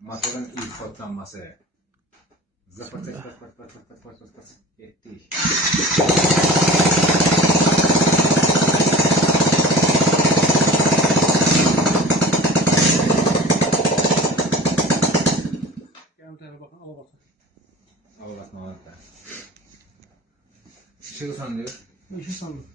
Motorun ilk kodlanması. Zıpır zıpır zıpır zıpır zıpır zıpır zıpır. Ettik. Yan tarafa bakın, ala bakın. Al bakma hatta. Işığı sanıyor. İşi sandım.